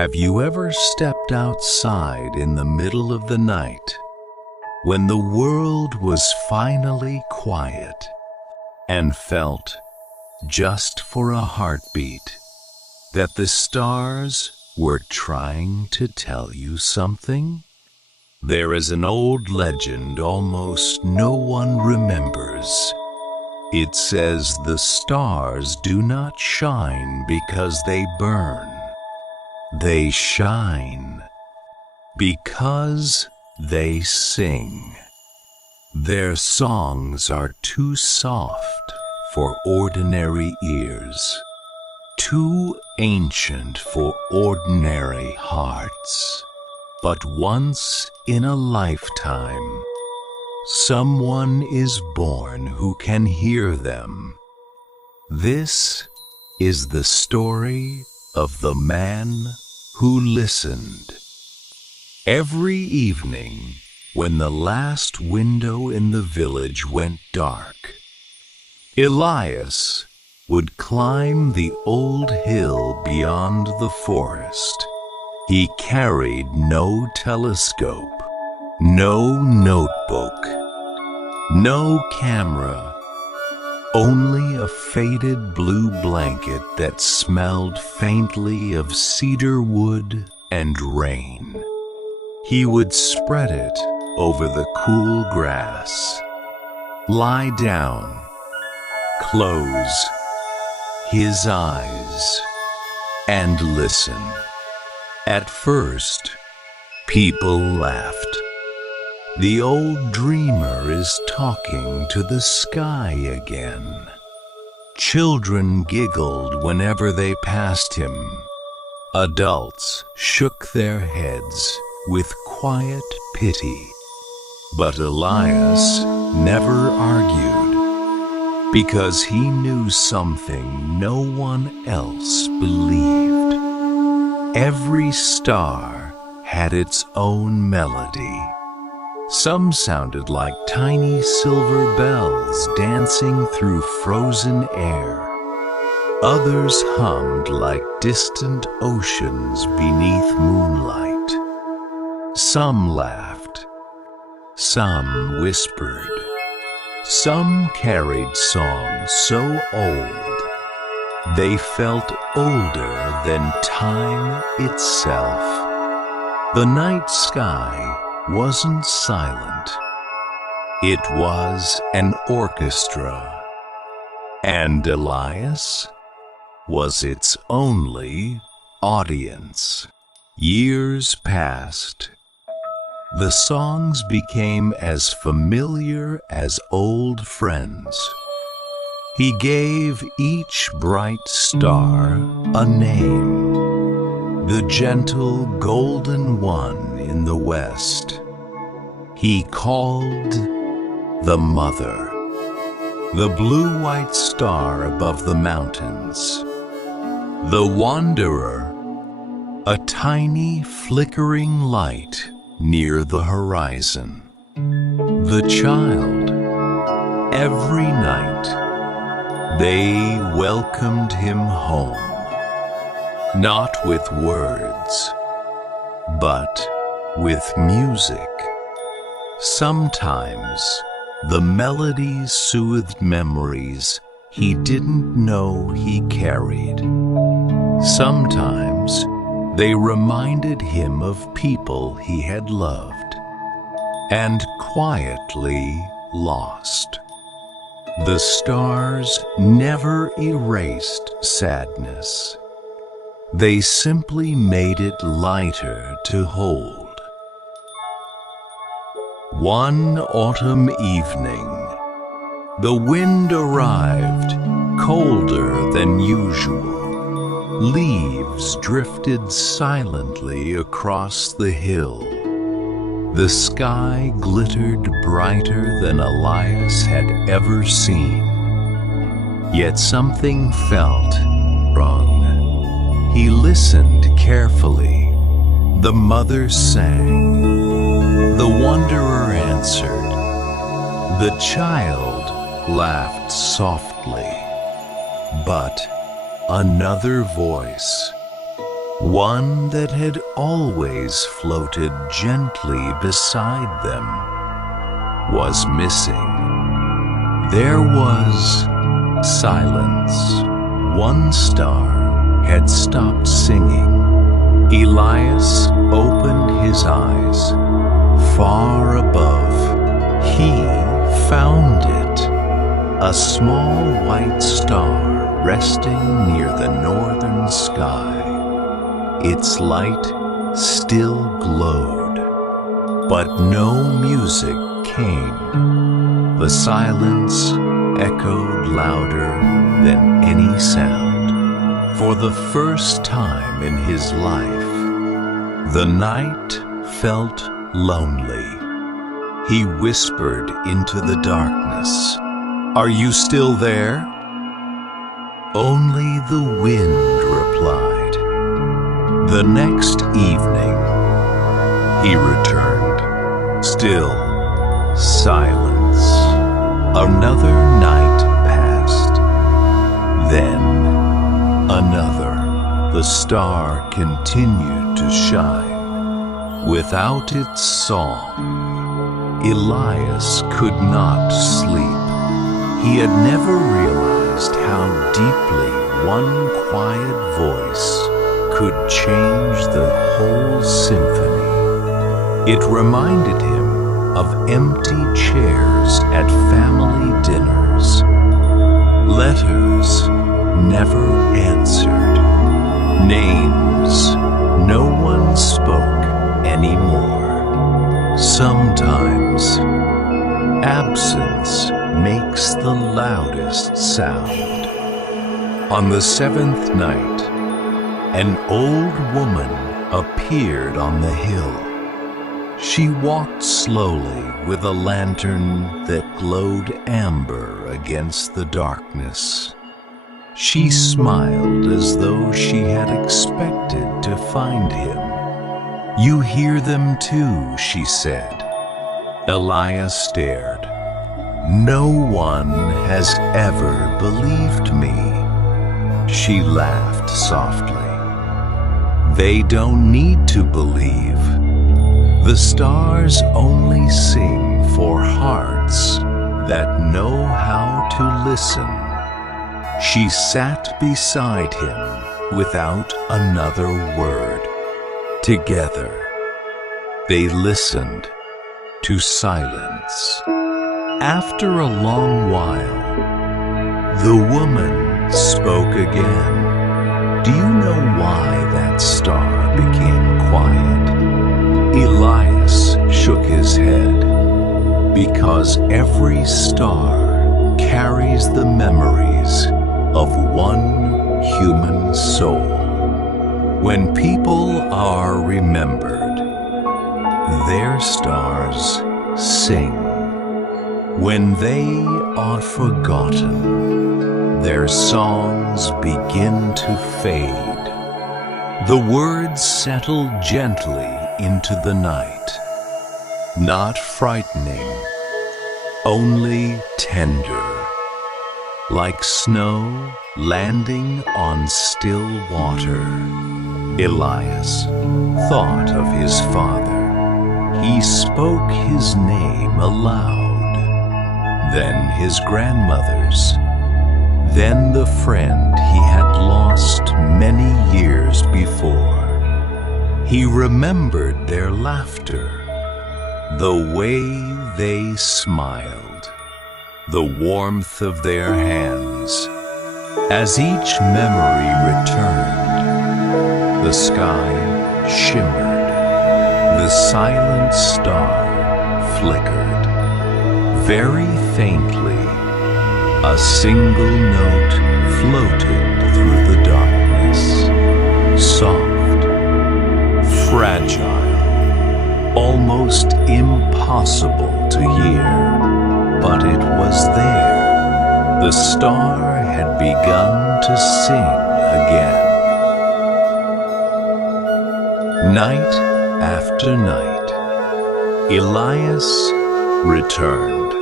Have you ever stepped outside in the middle of the night when the world was finally quiet and felt, just for a heartbeat, that the stars were trying to tell you something? There is an old legend almost no one remembers. It says the stars do not shine because they burn. They shine because they sing. Their songs are too soft for ordinary ears, too ancient for ordinary hearts. But once in a lifetime, someone is born who can hear them. This is the story of the man who listened. Every evening, when the last window in the village went dark, Elias would climb the old hill beyond the forest. He carried no telescope, no notebook, no camera, only a faded blue blanket that smelled faintly of cedar wood and rain. He would spread it over the cool grass, lie down, close his eyes, and listen. At first, people laughed. The old dreamer is talking to the sky again. Children giggled whenever they passed him. Adults shook their heads with quiet pity. But Elias never argued, because he knew something no one else believed. Every star had its own melody. Some sounded like tiny silver bells dancing through frozen air. Others hummed like distant oceans beneath moonlight. Some laughed. Some whispered. Some carried songs so old they felt older than time itself. The night sky wasn't silent. It was an orchestra, and Elias was its only audience. Years passed. The songs became as familiar as old friends. He gave each bright star a name. The gentle golden one in the west he called the Mother. The blue-white star above the mountains, the Wanderer, a tiny flickering light near the horizon. The Child. Every night they welcomed him home. Not with words, but with music. Sometimes the melodies soothed memories he didn't know he carried. Sometimes they reminded him of people he had loved and quietly lost. The stars never erased sadness. They simply made it lighter to hold. One autumn evening, the wind arrived, colder than usual. Leaves drifted silently across the hill. The sky glittered brighter than Elias had ever seen. Yet something felt wrong. He listened carefully. The Mother sang. The Wanderer answered. The Child laughed softly. But another voice, one that had always floated gently beside them, was missing. There was silence. One star had stopped singing. Elias opened his eyes. Far above, he found it. A small white star resting near the northern sky. Its light still glowed, but no music came. The silence echoed louder than any sound. For the first time in his life, the night felt lonely. He whispered into the darkness, "Are you still there?" Only the wind replied. The next evening, he returned. Still silence. Another night passed. Then another. The star continued to shine. Without its song, Elias could not sleep. He had never realized how deeply one quiet voice could change the whole symphony. It reminded him of empty chairs at family dinners. Letters never answered. Names no one spoke anymore. Sometimes absence makes the loudest sound. On the seventh night, an old woman appeared on the hill. She walked slowly with a lantern that glowed amber against the darkness. She smiled as though she had expected to find him. "You hear them too," she said. Elias stared. "No one has ever believed me." She laughed softly. "They don't need to believe. The stars only sing for hearts that know how to listen." She sat beside him without another word. Together, they listened to silence. After a long while, the woman spoke again. "Do you know why that star became quiet?" Elias shook his head. "Because every star carries the memories of one human soul. When people are remembered, their stars sing. When they are forgotten, their songs begin to fade. The words settle gently into the night, not frightening, only tender, like snow landing on still water." Elias thought of his father. He spoke his name aloud, then his grandmother's, then the friend he had lost many years before. He remembered their laughter, the way they smiled, the warmth of their hands. As each memory returned, the sky shimmered, the silent star flickered. Very faintly, a single note floated through the darkness, soft, fragile, almost impossible to hear, but it was there. The star had begun to sing again. Night after night, Elias returned.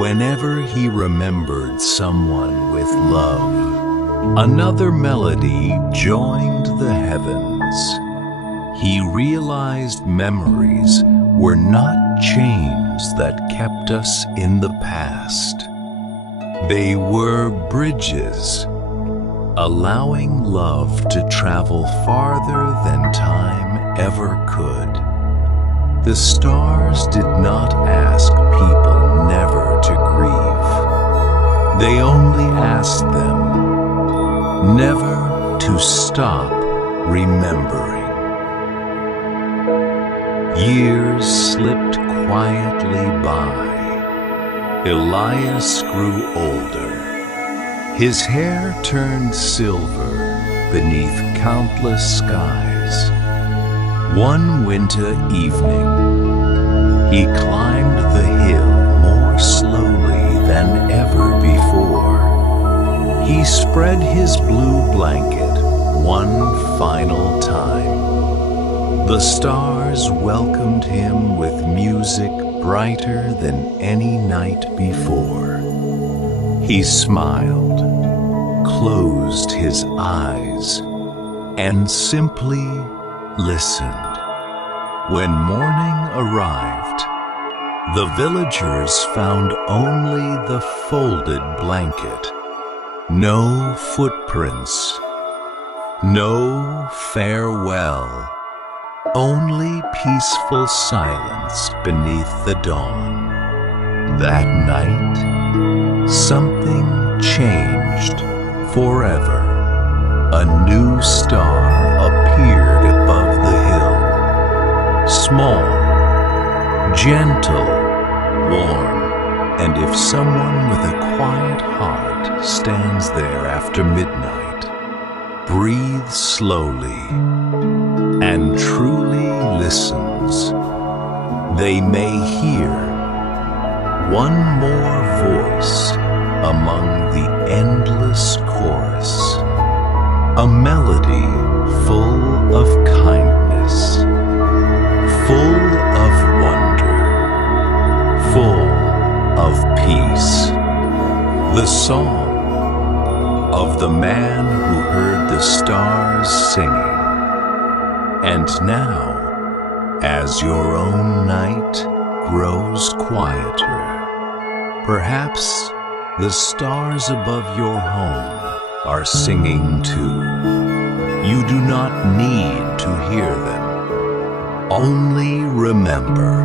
Whenever he remembered someone with love, Another melody joined the heavens. He realized memories were not chains that kept us in the past. They were bridges, allowing love to travel farther than time ever could. The stars did not ask people never to grieve. They only asked them never to stop remembering. Years slipped quietly by. Elias grew older. His hair turned silver beneath countless skies. One winter evening, he climbed the hill more slowly than ever before. He spread his blue blanket one final time. The stars welcomed him with music brighter than any night before. He smiled, closed his eyes, and simply listened. When morning arrived, the villagers found only the folded blanket. No footprints, no farewell, only peaceful silence beneath the dawn. That night, something changed forever. A new star appeared above the hill. Small, gentle, warm, and if someone with a quiet heart stands there after midnight, breathes slowly, and truly listens, they may hear one more voice among the endless chorus, a melody full of kindness, full of wonder, full of peace. The song of the man who heard the stars singing. And now, as your own night grows quieter, perhaps the stars above your home are singing too. You do not need to hear them. Only remember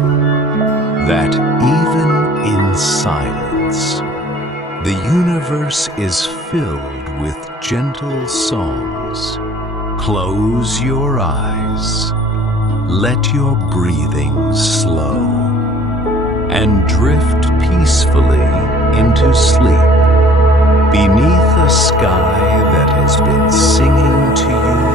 that even in silence, the universe is filled with gentle songs. Close your eyes, let your breathing slow, and drift peacefully into sleep beneath a sky that has been singing to you